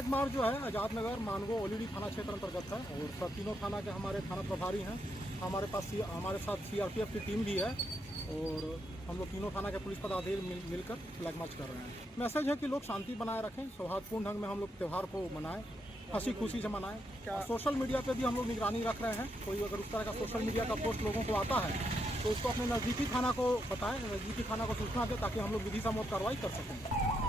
Flag march जो है आज़ाद नगर मानगो ओलीडी थाना क्षेत्र अंतर्गत है और सब तीनों थाना के हमारे थाना प्रभारी हैं। हमारे साथ सीआरपीएफ की टीम भी है और हम लोग तीनों थाना के पुलिस पदाधिकारी मिलकर फ्लैग मार्च कर रहे हैं। मैसेज है कि लोग शांति बनाए रखें, सौहार्दपूर्ण ढंग में हम लोग त्यौहार को मनाएं, हंसी खुशी से मनाएं। क्या सोशल मीडिया पे भी हम लोग निगरानी रख रहे हैं, कोई अगर उस तरह का सोशल मीडिया का पोस्ट लोगों को आता है तो उसको अपने नज़दीकी थाना को बताएं, नज़दीकी थाना को सूचना दें ताकि हम लोग विधि सम्मत कार्रवाई कर सकें।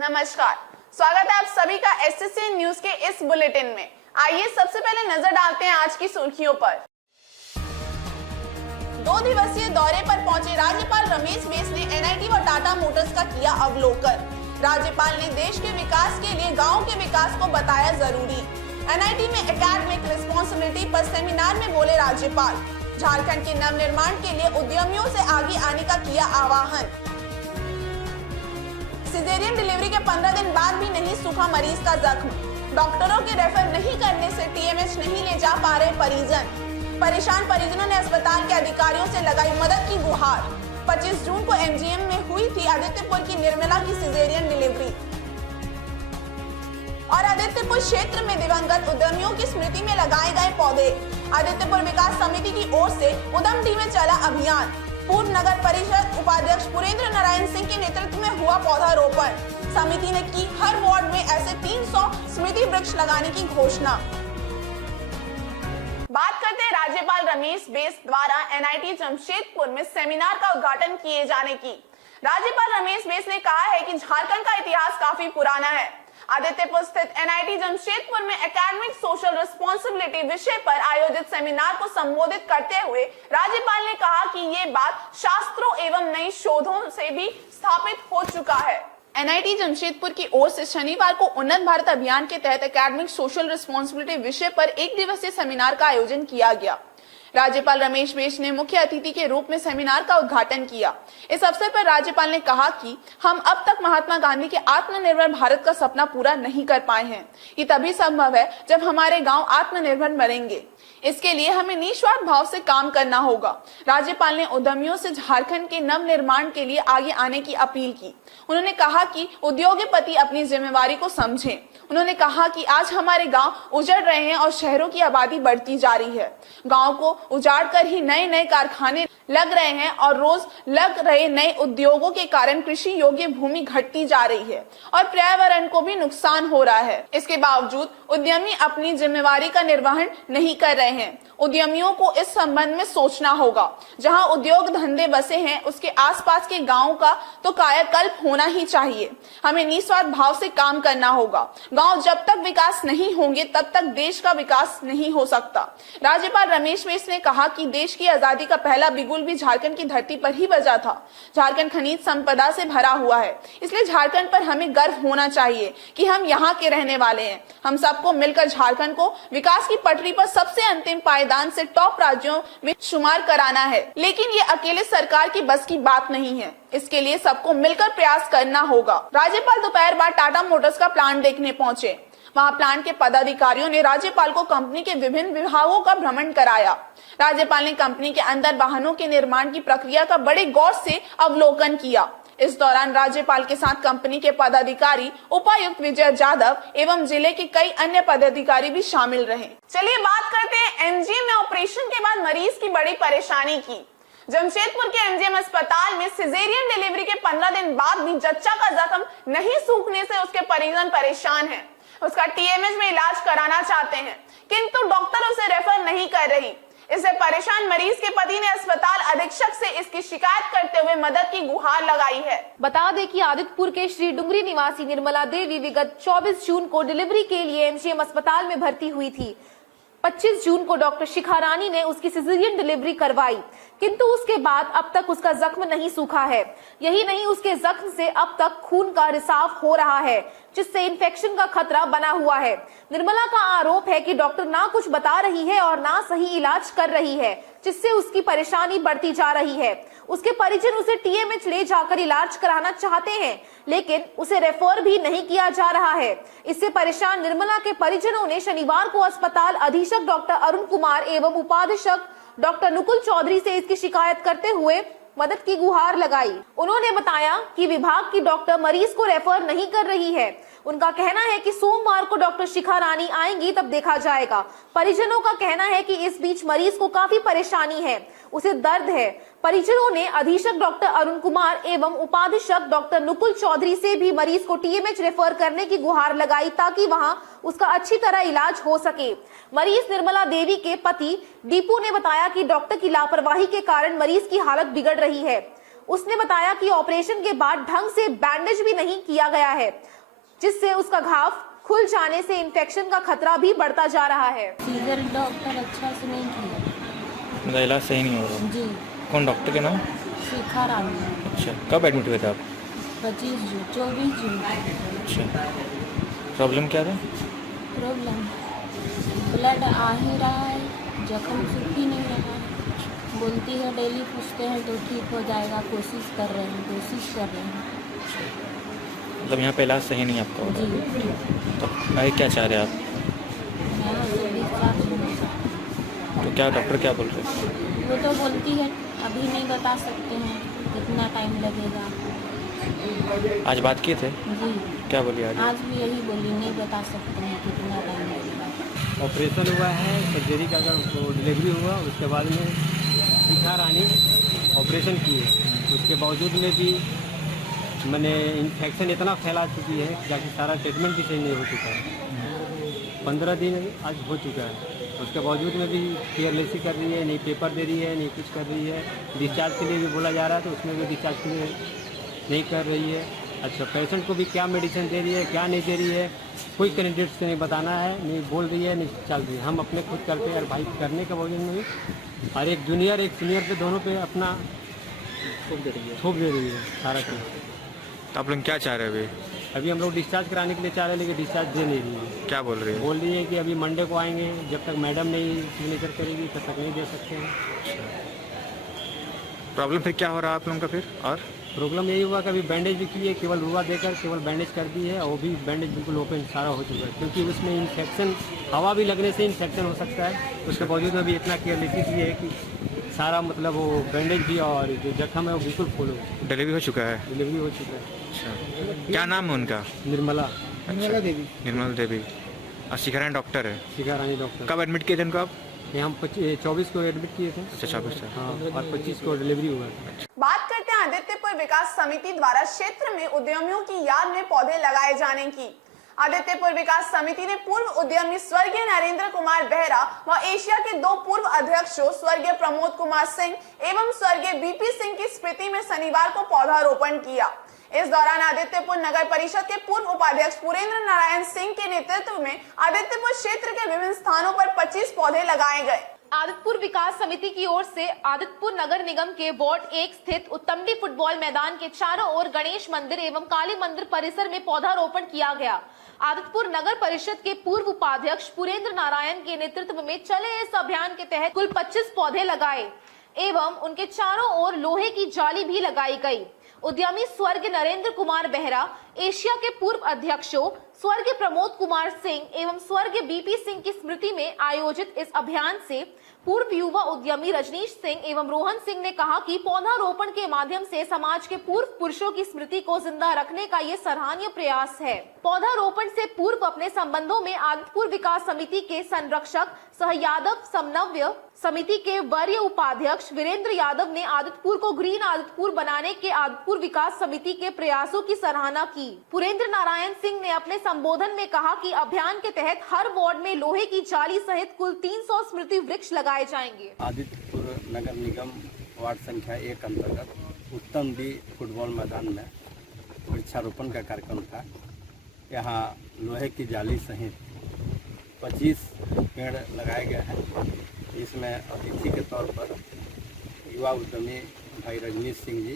नमस्कार, स्वागत है आप सभी का एसएससी न्यूज के इस बुलेटिन में। आइए सबसे पहले नजर डालते हैं आज की सुर्खियों पर। 2 दिवसीय दौरे पर पहुंचे राज्यपाल रमेश बैस ने एनआईटी व टाटा मोटर्स का किया अवलोकन। राज्यपाल ने देश के विकास के लिए गाँव के विकास को बताया जरूरी। एनआईटी में एकेडमिक रिस्पॉन्सिबिलिटी पर सेमिनार में बोले राज्यपाल। झारखंड के नवनिर्माण के लिए उद्यमियों से आगे आने का किया आह्वान। सिजेरियन डिलीवरी के 15 दिन बाद भी नहीं सूखा मरीज का जख्म। डॉक्टरों के रेफर नहीं करने से टीएमएच नहीं ले जा पा रहे परिजन। परेशान परिजनों ने अस्पताल के अधिकारियों से लगाई मदद की गुहार। 25 जून को एमजीएम में हुई थी आदित्यपुर की निर्मला की सिजेरियन डिलीवरी। और आदित्यपुर क्षेत्र में दिवंगत उद्यमियों की स्मृति में लगाए गए पौधे। आदित्यपुर विकास समिति की ओर से उद्यम में चला अभियान। पूर्व नगर परिषद उपाध्यक्ष पुरेंद्र नारायण सिंह के नेतृत्व में हुआ पौधारोपण। समिति ने की हर वार्ड में ऐसे 300 स्मृति वृक्ष लगाने की घोषणा। बात करते हैं राज्यपाल रमेश बैस द्वारा एनआईटी जमशेदपुर में सेमिनार का उद्घाटन किए जाने की। राज्यपाल रमेश बैस ने कहा है कि झारखंड का इतिहास काफी पुराना है। आदित्यपुर स्थित एनआईटी जमशेदपुर में एकेडमिक सोशल रिस्पॉन्सिबिलिटी विषय पर आयोजित सेमिनार को संबोधित करते हुए राज्यपाल ने कहा कि ये बात शास्त्रों एवं नई शोधों से भी स्थापित हो चुका है। एनआईटी जमशेदपुर की ओर से शनिवार को उन्नत भारत अभियान के तहत एकेडमिक सोशल रिस्पॉन्सिबिलिटी विषय पर 1 दिवसीय सेमिनार का आयोजन किया गया। राज्यपाल रमेश बैस ने मुख्य अतिथि के रूप में सेमिनार का उद्घाटन किया। इस अवसर पर राज्यपाल ने कहा कि हम अब तक महात्मा गांधी के आत्मनिर्भर भारत का सपना पूरा नहीं कर पाए हैं। ये तभी संभव है जब हमारे गांव आत्मनिर्भर बनेंगे। इसके लिए हमें निस्वार्थ भाव से काम करना होगा। राज्यपाल ने उद्यमियों से झारखंड के नव निर्माण के लिए आगे आने की अपील की। उन्होंने कहा कि उद्योगपति अपनी जिम्मेवारी को समझें। उन्होंने कहा कि आज हमारे गांव उजड़ रहे हैं और शहरों की आबादी बढ़ती जा रही है। गांव को उजाड़ कर ही नए नए कारखाने लग रहे हैं और रोज लग रहे नए उद्योगों के कारण कृषि योग्य भूमि घटती जा रही है और पर्यावरण को भी नुकसान हो रहा है। इसके बावजूद उद्यमी अपनी जिम्मेवारी का निर्वहन नहीं कर रहे हैं। उद्यमियों को इस संबंध में सोचना होगा। जहां उद्योग धंधे बसे हैं उसके आसपास के गांवों का तो कायाकल्प होना ही चाहिए। हमें निस्वार्थ भाव से काम करना होगा। गांव जब तक विकास नहीं होंगे तब तक देश का विकास नहीं हो सकता। राज्यपाल रमेश बैस ने कहा कि देश की आजादी का पहला बिगुल भी झारखंड की धरती पर ही बजा था। झारखंड खनिज संपदा से भरा हुआ है, इसलिए झारखंड पर हमें गर्व होना चाहिए कि हम यहाँ के रहने वाले हैं। हम सबको मिलकर झारखंड को विकास की पटरी पर सबसे अंतिम पायदान से टॉप राज्यों में शुमार कराना है। लेकिन ये अकेले सरकार की बस की बात नहीं है। इसके लिए सबको मिलकर प्रयास करना होगा। राज्यपाल दोपहर बाद टाटा मोटर्स का प्लांट देखने पहुंचे। वहां प्लांट के पदाधिकारियों ने राज्यपाल को कंपनी के विभिन्न विभागों का भ्रमण कराया। राज्यपाल ने कंपनी के अंदर वाहनों के निर्माण की प्रक्रिया का बड़े गौर से अवलोकन किया। इस दौरान राज्यपाल के साथ कंपनी के पदाधिकारी, उपायुक्त विजय जाधव एवं जिले के कई अन्य पदाधिकारी भी शामिल रहे। चलिए बात करते हैं एमजीएम में ऑपरेशन के बाद मरीज की बड़ी परेशानी की। जमशेदपुर के एमजीएम अस्पताल में सिजेरियन डिलीवरी के 15 दिन बाद भी जच्चा का जख्म नहीं सूखने से उसके परिजन परेशान हैं। उसका टीएमएच में इलाज कराना चाहते हैं किंतु डॉक्टर उसे रेफर नहीं कर रही। इससे परेशान मरीज के पति ने अस्पताल अधीक्षक से इसकी शिकायत करते हुए मदद की गुहार लगाई है। बता दें कि आदित्यपुर के श्री डुंगरी निवासी निर्मला देवी विगत 24 जून को डिलीवरी के लिए एमजीएम अस्पताल में भर्ती हुई थी। 25 जून को डॉक्टर शिखा रानी ने उसकी सिजेरियन डिलीवरी करवाई। किंतु उसके बाद अब तक उसका जख्म नहीं सूखा है। यही नहीं, उसके जख्म से अब तक खून का रिसाव हो रहा है, जिससे इन्फेक्शन का खतरा बना हुआ है। निर्मला का आरोप है कि डॉक्टर ना कुछ बता रही है और ना सही इलाज कर रही है, जिससे उसकी परेशानी बढ़ती जा रही है। उसके परिजन उसे टीएमएच ले जाकर इलाज कराना चाहते हैं, लेकिन उसे रेफर भी नहीं किया जा रहा है। इससे परेशान निर्मला के परिजनों ने शनिवार को अस्पताल अधीक्षक डॉक्टर अरुण कुमार एवं उपाधीक्षक डॉक्टर नुकुल चौधरी से इसकी शिकायत करते हुए मदद की गुहार लगाई। उन्होंने बताया कि विभाग की डॉक्टर मरीज को रेफर नहीं कर रही है। उनका कहना है कि सोमवार को डॉक्टर शिखा रानी आएंगी, तब देखा जाएगा। परिजनों का कहना है कि इस बीच मरीज को काफी परेशानी है, उसे दर्द है। परिजनों ने अधीक्षक डॉक्टर अरुण कुमार एवं उपाधीक्षक डॉक्टर नुकुल चौधरी से भी मरीज को टीएमएच रेफर करने की गुहार लगाई, ताकि वहां उसका अच्छी तरह इलाज हो सके। मरीज निर्मला देवी के पति दीपू ने बताया कि डॉक्टर की लापरवाही के कारण मरीज की हालत बिगड़ रही है। उसने बताया कि ऑपरेशन के बाद ढंग से बैंडेज भी नहीं किया गया है, जिससे उसका घाव खुल जाने से इन्फेक्शन का खतरा भी बढ़ता जा रहा है। सीजर डॉक्टर अच्छा से नहीं किया, मेरा इलाज सही नहीं हो रहा। जी। कौन डॉक्टर के नाम? शिखा रानी। अच्छा, कब एडमिट हुए थे आप? 25 जून 24 जून। अच्छा, प्रॉब्लम क्या था? प्रॉब्लम ब्लड आ ही रहा है, जख्म सूख ही नहीं रहा है। बोलती है, डेली पूछते हैं तो ठीक हो जाएगा, कोशिश कर रहे हैं। मतलब यहाँ पे इलाज सही नहीं आपका हो रहा? जी। तो आगे क्या चाह रहे हैं आप? मैं उसे डिस्चार्ज हूँ। तो क्या डॉक्टर क्या बोल रहे हैं? वो तो बोलती है अभी नहीं बता सकते हैं, कितना टाइम लगेगा। आज बात किए थे? जी। क्या बोली आज? आज भी यही बोली, नहीं बता सकते हैं कितना टाइम लगेगा। ऑपरेशन हुआ है, सर्जरी का अगर उसको डिलीवरी हुआ, उसके बाद में शिखा रानी ऑपरेशन किए। उसके बावजूद में भी मैंने इन्फेक्शन इतना फैला चुकी है, जाकि सारा ट्रीटमेंट भी सही नहीं हो चुका है। 15 दिन आज हो चुका है, उसके बावजूद में भी केयरलेसी कर रही है, नहीं पेपर दे रही है, नहीं कुछ कर रही है। डिस्चार्ज के लिए भी बोला जा रहा है, तो उसमें भी डिस्चार्ज के लिए नहीं कर रही है। अच्छा, पेशेंट को भी क्या मेडिसिन दे रही है, क्या नहीं दे रही है, कोई कैंडिडेट से नहीं बताना है, नहीं बोल रही है, नहीं चल रही है। हम अपने खुद करते हैं, भाई करने के बावजूद में भी, और एक जूनियर एक सीनियर पे दोनों पे अपना थोप दे रही है सारा चीज़। तो आप लोग क्या चाह रहे हैं अभी हम लोग डिस्चार्ज कराने के लिए चाह रहे हैं, लेकिन डिस्चार्ज दे नहीं रही है। क्या बोल रही है? बोल रही है कि अभी मंडे को आएंगे, जब तक मैडम नहीं सिग्नेचर करेगी तब तक नहीं दे सकते हैं। प्रॉब्लम फिर क्या हो रहा है आप लोगों का फिर? और प्रॉब्लम यही हुआ कि अभी बैंडेज भी की है, केवल रुआ देकर केवल बैंडेज कर दी है, और वो भी बैंडेज बिल्कुल ओपन सारा हो चुका है, क्योंकि उसमें इन्फेक्शन, हवा भी लगने से इन्फेक्शन हो सकता है। उसके बावजूद में भी इतना केयरलेसी की है कि सारा मतलब वो बैंडेज भी और जो जख्म है वो बिल्कुल फुल हो। डिलीवरी हो चुका है? डिलीवरी हो चुका है। अच्छा, क्या नाम है उनका? निर्मला देवी। निर्मला देवी। और शिखा रानी डॉक्टर है? शिखा रानी डॉक्टर। कब एडमिट किए थे उनको आप? ये हम 24 को एडमिट किए थे। अच्छा, 24 से। हाँ, और 25 को डिलीवरी हुआ। बात करते हैं आदित्यपुर विकास समिति द्वारा क्षेत्र में उद्यमियों की याद में पौधे लगाए जाने की। आदित्यपुर विकास समिति ने पूर्व उद्यमी स्वर्गीय नरेंद्र कुमार बेहरा व एशिया के 2 पूर्व अध्यक्षों स्वर्गीय प्रमोद कुमार सिंह एवं स्वर्गीय बीपी सिंह की स्मृति में शनिवार को पौधारोपण किया। इस दौरान आदित्यपुर नगर परिषद के पूर्व उपाध्यक्ष पुरेंद्र नारायण सिंह के नेतृत्व में आदित्यपुर क्षेत्र के विभिन्न स्थानों पर 25 पौधे लगाए गए। आदित्यपुर विकास समिति की ओर से आदित्यपुर नगर निगम के वार्ड 1 स्थित उत्तमडी फुटबॉल मैदान के चारों ओर गणेश मंदिर एवं काली मंदिर परिसर में पौधारोपण किया गया। आदित्यपुर नगर परिषद के पूर्व उपाध्यक्ष पुरेंद्र नारायण के नेतृत्व में चले इस अभियान के तहत कुल 25 पौधे लगाए एवं उनके चारों ओर लोहे की जाली भी लगाई गई। उद्यमी स्वर्गीय नरेंद्र कुमार बेहरा, एशिया के पूर्व अध्यक्षों स्वर्गीय प्रमोद कुमार सिंह एवं स्वर्गीय बीपी सिंह की स्मृति में आयोजित इस अभियान से पूर्व युवा उद्यमी रजनीश सिंह एवं रोहन सिंह ने कहा कि पौधारोपण के माध्यम से समाज के पूर्व पुरुषों की स्मृति को जिंदा रखने का ये सराहनीय प्रयास है। पौधारोपण से पूर्व अपने संबंधों में आदित्यपुर विकास समिति के संरक्षक सह यादव समन्वय समिति के वरीय उपाध्यक्ष वीरेंद्र यादव ने आदित्यपुर को ग्रीन आदित्यपुर बनाने के आदित्यपुर विकास समिति के प्रयासों की सराहना की। पुरेंद्र नारायण सिंह ने अपने संबोधन में कहा कि अभियान के तहत हर वार्ड में लोहे की जाली सहित कुल 300 स्मृति वृक्ष लगाए जाएंगे। आदित्यपुर नगर निगम वार्ड संख्या 1 अंतर्गत उत्तमडी फुटबॉल मैदान में वृक्षारोपण का कार्यक्रम था। यहाँ लोहे की जाली सहित 25 पेड़ लगाए गए हैं। इसमें अतिथि के तौर पर युवा उद्यमी भाई रजनीश सिंह जी,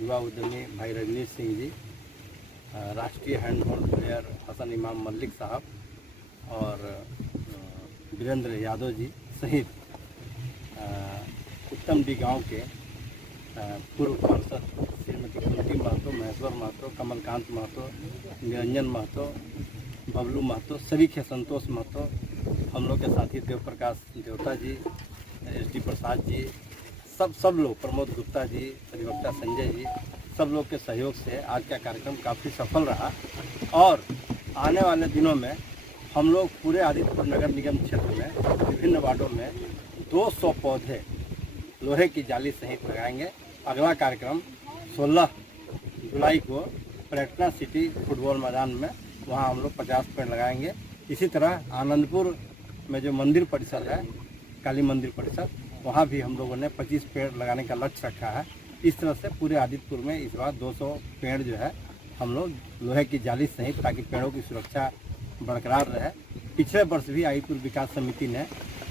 युवा उद्यमी भाई रजनीश सिंह जी, राष्ट्रीय हैंडबॉल प्लेयर हसन इमाम मलिक साहब और वीरेंद्र यादव जी सहित उत्तम डी गाँव के पूर्व पार्षद श्रीमती कुंती महतो, महेश्वर महतो, कमलकांत महतो, निरंजन महतो, बबलू महतो, सभी के संतोष महतो, हम लोग के साथी देव प्रकाश देवता जी, SD प्रसाद जी, सब लोग, प्रमोद गुप्ता जी, अधिवक्ता संजय जी, सब लोग के सहयोग से आज का कार्यक्रम काफ़ी सफल रहा। और आने वाले दिनों में हम लोग पूरे आदित्यपुर नगर निगम क्षेत्र में विभिन्न वार्डों में 200 पौधे लोहे की जाली सहित लगाएंगे। अगला कार्यक्रम 16 जुलाई को पलटना सिटी फुटबॉल मैदान में, वहाँ हम लोग 50 पेड़ लगाएंगे। इसी तरह आनंदपुर में जो मंदिर परिसर है, काली मंदिर परिसर, वहाँ भी हम लोगों ने 25 पेड़ लगाने का लक्ष्य रखा है। इस तरह से पूरे आदित्यपुर में इस बार 200 पेड़ जो है हम लोग लोहे की जाली सहित, ताकि पेड़ों की सुरक्षा बरकरार रहे। पिछले वर्ष भी आदित्यपुर विकास समिति ने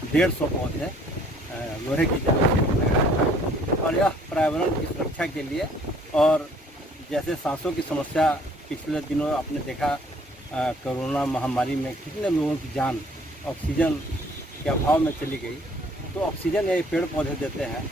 150 पौधे लोहे की जाली सहित लगाए और यह पर्यावरण की सुरक्षा के लिए। और जैसे सांसों की समस्या पिछले दिनों आपने देखा, कोरोना महामारी में कितने लोगों की जान ऑक्सीजन के अभाव में चली गई, तो ऑक्सीजन ये पेड़ पौधे देते हैं।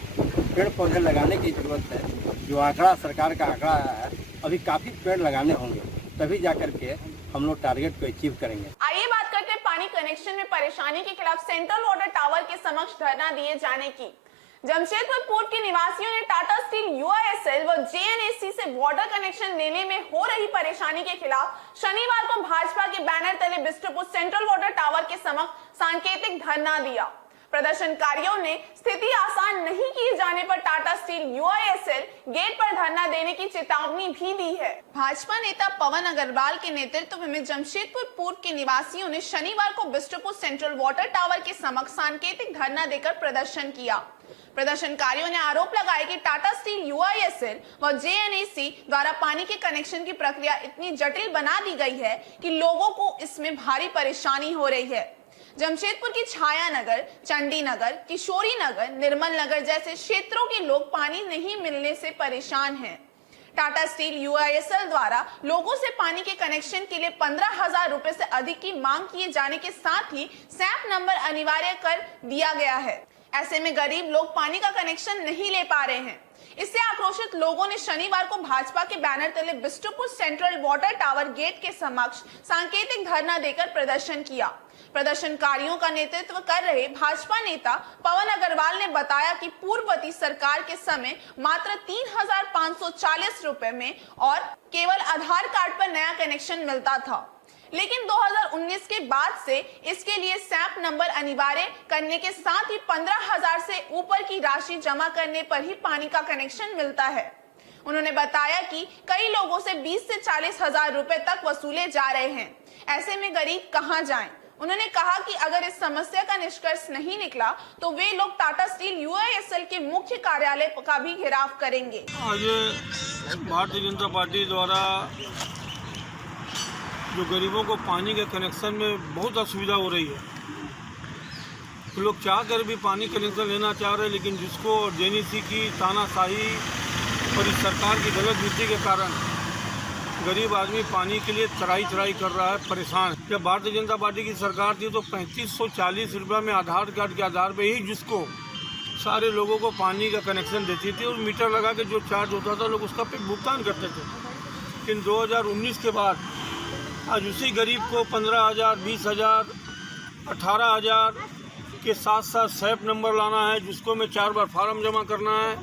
पेड़ पौधे लगाने की ज़रूरत है। जो आंकड़ा सरकार का आंकड़ा आया है, अभी काफ़ी पेड़ लगाने होंगे, तभी जाकर के हम लोग टारगेट को अचीव करेंगे। आइए बात करते हैं पानी कनेक्शन में परेशानी के खिलाफ सेंट्रल वाटर टावर के समक्ष धरना दिए जाने की। जमशेदपुर पूर्व के निवासियों ने टाटा स्टील, UISL व JNAC से वाटर कनेक्शन लेने में हो रही परेशानी के खिलाफ शनिवार को भाजपा के बैनर तले बिस्टुपुर सेंट्रल वाटर टावर के समक्ष सांकेतिक धरना दिया। प्रदर्शनकारियों ने स्थिति आसान नहीं किए जाने पर टाटा स्टील, UISL गेट पर धरना देने की चेतावनी भी दी है। भाजपा नेता पवन अग्रवाल के नेतृत्व में जमशेदपुर पूर्व के निवासियों ने शनिवार को बिस्टुपुर सेंट्रल वाटर टावर के समक्ष सांकेतिक धरना देकर प्रदर्शन किया। प्रदर्शनकारियों ने आरोप लगाया कि टाटा स्टील, UISL व JNAC द्वारा पानी के कनेक्शन की प्रक्रिया इतनी जटिल बना दी गई है कि लोगों को इसमें भारी परेशानी हो रही है। जमशेदपुर की छाया नगर, चंडी नगर, किशोरी नगर, निर्मल नगर जैसे क्षेत्रों के लोग पानी नहीं मिलने से परेशान हैं। टाटा स्टील, UISL द्वारा लोगों से पानी के कनेक्शन के लिए 15,000 रुपए से अधिक की मांग किए जाने के साथ ही सैप नंबर अनिवार्य कर दिया गया है। ऐसे में गरीब लोग पानी का कनेक्शन नहीं ले पा रहे हैं। इससे आक्रोशित लोगों ने शनिवार को भाजपा के बैनर तले Bistupur central water tower gate के समक्ष सांकेतिक धरना देकर प्रदर्शन किया। प्रदर्शनकारियों का नेतृत्व कर रहे भाजपा नेता पवन अग्रवाल ने बताया कि पूर्ववर्ती सरकार के समय मात्र 3,540 रुपए में और केवल आधार कार्ड पर नया कनेक्शन मिलता था, लेकिन 2019 के बाद से इसके लिए सैप नंबर अनिवार्य करने के साथ ही 15,000 से ऊपर की राशि जमा करने पर ही पानी का कनेक्शन मिलता है। उन्होंने बताया कि कई लोगों से 20 से 40,000 रुपए तक वसूले जा रहे हैं। ऐसे में गरीब कहां जाएं? उन्होंने कहा कि अगर इस समस्या का निष्कर्ष नहीं निकला तो वे लोग टाटा स्टील, UISL के मुख्य कार्यालय का भी घेराव करेंगे। आज भारतीय जनता पार्टी द्वारा जो गरीबों को पानी के कनेक्शन में बहुत असुविधा हो रही है, तो लोग चाह कर भी पानी कनेक्शन लेना चाह रहे हैं, लेकिन जिसको JNAC की तानाशाही और इस सरकार की गलत नीति के कारण गरीब आदमी पानी के लिए चराई कर रहा है, परेशान। जब भारतीय जनता पार्टी की सरकार थी तो 3540 रुपये में आधार कार्ड के आधार पर ही जिसको सारे लोगों को पानी का कनेक्शन देती थी और मीटर लगा के जो चार्ज होता था लोग उसका भुगतान करते थे। लेकिन 2019 के बाद आज उसी गरीब को 15,000, 20,000, 18,000 के साथ साथ सैप नंबर लाना है, जिसको मैं 4 बार फार्म जमा करना है।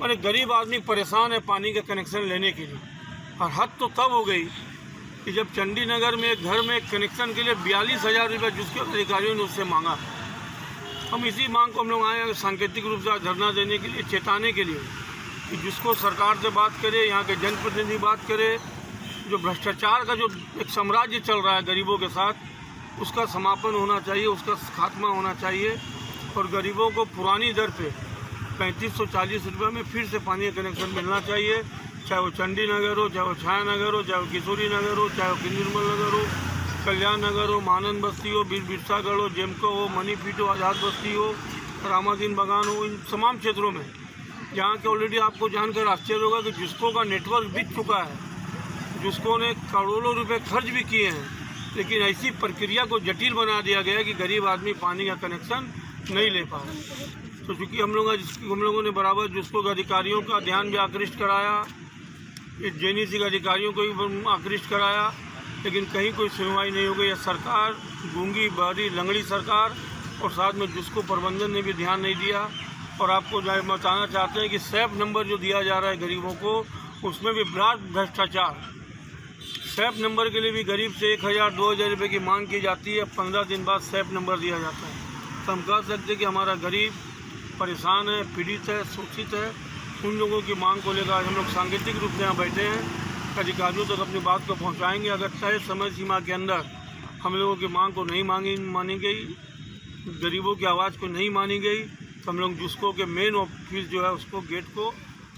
मैंने गरीब आदमी परेशान है पानी के कनेक्शन लेने के लिए। और हद तो तब हो गई कि जब चंडी नगर में एक घर में कनेक्शन के लिए 42,000 रुपये जिसके अधिकारियों ने उससे मांगा। हम इसी मांग को हम लोग आए हैं सांकेतिक रूप से धरना देने के लिए, चेताने के लिए कि जिसको सरकार से बात करे, यहाँ के जनप्रतिनिधि बात करे, जो भ्रष्टाचार का जो एक साम्राज्य चल रहा है गरीबों के साथ, उसका समापन होना चाहिए, उसका खात्मा होना चाहिए और गरीबों को पुरानी दर पे 3540 रुपये में फिर से पानी का कनेक्शन मिलना चाहिए। चाहे वो चंडी नगर हो, चाहे वो छाया नगर हो, चाहे वो किशोरी नगर हो, चाहे वो निर्मल नगर हो, कल्याण नगर हो, मानंद बस्ती हो, बिरसागढ़ हो, जेमको हो, मनीपीट हो, आज़ाद बस्ती हो, रामादीन बागान हो, इन तमाम क्षेत्रों में जहाँ के ऑलरेडी आपको जानकर आश्चर्य होगा कि जिसको का नेटवर्क बिक चुका है, जिसको ने करोड़ों रुपए खर्च भी किए हैं, लेकिन ऐसी प्रक्रिया को जटिल बना दिया गया कि गरीब आदमी पानी का कनेक्शन नहीं ले पा रहे। तो चूँकि हम लोगों ने बराबर जिसको अधिकारियों का ध्यान भी आकृष्ट कराया, इस जेनीसी के अधिकारियों को भी आकृष्ट कराया, लेकिन कहीं कोई सुनवाई नहीं हो गई। सरकार गूंगी बहरी लंगड़ी सरकार, और साथ में जिसको प्रबंधन ने भी ध्यान नहीं दिया। और आपको बताना चाहते हैं कि सैप नंबर जो दिया जा रहा है गरीबों को, उसमें भी बड़ा भ्रष्टाचार। सैप नंबर के लिए भी गरीब से 1000-2000 रुपये की मांग की जाती है, 15 दिन बाद सैप नंबर दिया जाता है। तो हम कह सकते हैं कि हमारा गरीब परेशान है, पीड़ित है, शोषित है। उन लोगों की मांग को लेकर हम लोग सांकेतिक रूप से यहाँ बैठे हैं। अधिकारियों तक अपनी बात को पहुँचाएँगे। अगर तय समय सीमा के अंदर हम लोगों की मांग को नहीं मानी गई, गरीबों की आवाज़ को नहीं मानी गई, तो हम लोग जिसको के मेन ऑफिस जो है उसको गेट को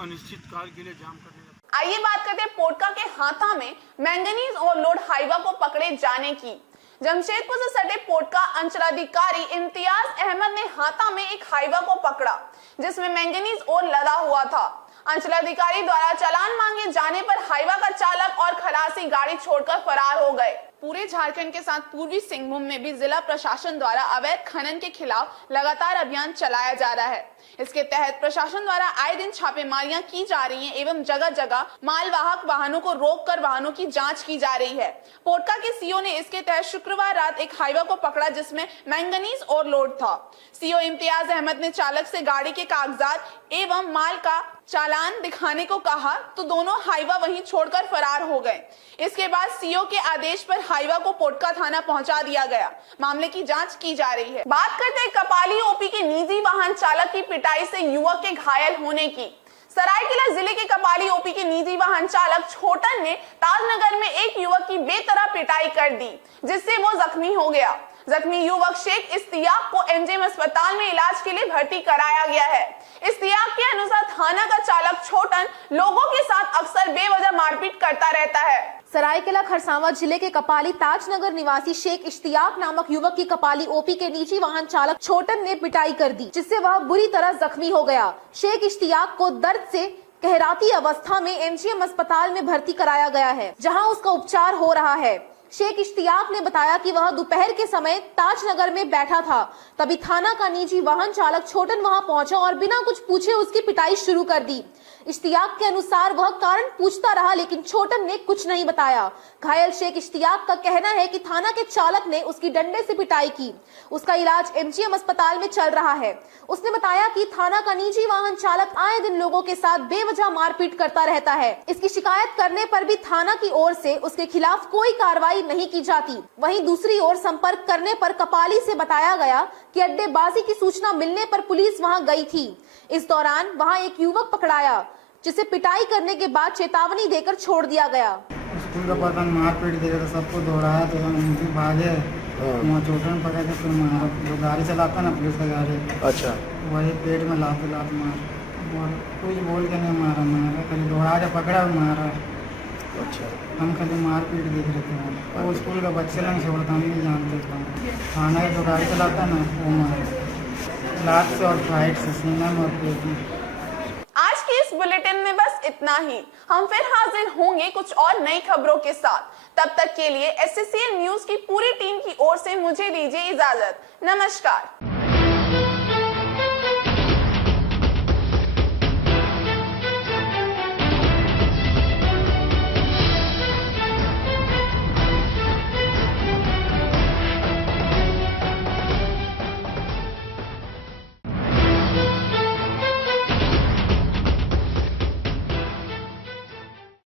अनिश्चित काल के लिए जाम करने लगे। आइए बात करते हैं पोटका के हाथा में मैंगनीज ओवरलोड हाईवा को पकड़े जाने की। जमशेदपुर से सटे पोटका अंचलाधिकारी इम्तियाज अहमद ने हाथा में एक हाईवा को पकड़ा जिसमें मैंगनीज ओर लदा हुआ था। अंचलाधिकारी द्वारा चालान मांगे जाने पर हाईवा का चालक और खलासी गाड़ी छोड़कर फरार हो गए। पूरे झारखंड के साथ पूर्वी सिंहभूम में भी जिला प्रशासन द्वारा अवैध खनन के खिलाफ लगातार अभियान चलाया जा रहा है। इसके तहत प्रशासन द्वारा आए दिन छापेमारियां की जा रही हैं एवं जगह जगह मालवाहक वाहनों को रोककर वाहनों की जांच की जा रही है। पोटका के सीओ ने इसके तहत शुक्रवार रात एक हाईवा को पकड़ा जिसमें मैंगनीज ओवरलोड था। सीओ इम्तियाज अहमद ने चालक से गाड़ी के कागजात एवं माल का चालान दिखाने को कहा तो दोनों हाईवा वहीं छोड़कर फरार हो गए। इसके बाद सीओ के आदेश पर हाईवा को पोटका थाना पहुंचा दिया गया। मामले की जांच की जा रही है। बात करते हैं कपाली ओपी के निजी वाहन चालक की पिटाई से युवक के घायल होने की। सरायकेला जिले के कपाली ओपी के निजी वाहन चालक छोटन ने ताजनगर में एक युवक की बेतरह पिटाई कर दी जिससे वो जख्मी हो गया। जख्मी युवक शेख इस्तियाक को एमजेएम अस्पताल में इलाज के लिए भर्ती कराया गया है। इस्तियाक के अनुसार थाना का चालक छोटन लोगों के साथ अक्सर बेवजह मारपीट करता रहता है। सरायकेला खरसावां जिले के कपाली ताजनगर निवासी शेख इश्तियाक नामक युवक की कपाली ओपी के निजी वाहन चालक छोटन ने पिटाई कर दी जिससे वह बुरी तरह जख्मी हो गया। शेख इश्तियाक को दर्द से कहराती अवस्था में एमजीएम अस्पताल में भर्ती कराया गया है जहां उसका उपचार हो रहा है। शेख इश्तियाक ने बताया कि वह दोपहर के समय ताजनगर में बैठा था, तभी थाना का निजी वाहन चालक छोटन वहां पहुंचा और बिना कुछ पूछे उसकी पिटाई शुरू कर दी। इश्तियाक के अनुसार वह कारण पूछता रहा लेकिन छोटन ने कुछ नहीं बताया। घायल शेख इश्तियाक का कहना है कि थाना के चालक ने उसकी डंडे से पिटाई की। उसका इलाज एमजीएम अस्पताल में चल रहा है। उसने बताया कि थाना का निजी वाहन चालक आए दिन लोगों के साथ बेवजह मारपीट करता रहता है। इसकी शिकायत करने पर भी थाना की ओर से उसके खिलाफ कोई कार्रवाई नहीं की जाती। वहीं दूसरी ओर संपर्क करने पर कपाली से बताया गया कि अड्डेबाजी की सूचना मिलने पर पुलिस वहां गई थी। इस दौरान वहां एक युवक पकड़ाया जिसे पिटाई करने के बाद चेतावनी देकर छोड़ दिया गया। स्कूल का पता मारपीट देगा तो सबको दौड़ाया तो हम भागे, वहाँ छोटन पकड़ के फिर मारा। जो गाड़ी चलाता ना पुलिस का गाड़ी, अच्छा, वही पेट में लात मार, कोई बोल के नहीं मारा खाली दौड़ा के पकड़ा मारा। अच्छा, हम खाली मारपीट देख रहे थे। वो स्कूल का बच्चे नहीं छोड़ता, हम नहीं जानते। थाना का जो गाड़ी चलाता ना वो मारा लात से और फाइट से सीना में और पेट में। आज की इस बुलेटिन में बस इतना ही। हम फिर हाजिर होंगे कुछ और नई खबरों के साथ। तब तक के लिए SCCN न्यूज की पूरी टीम की ओर से मुझे दीजिए इजाजत। नमस्कार।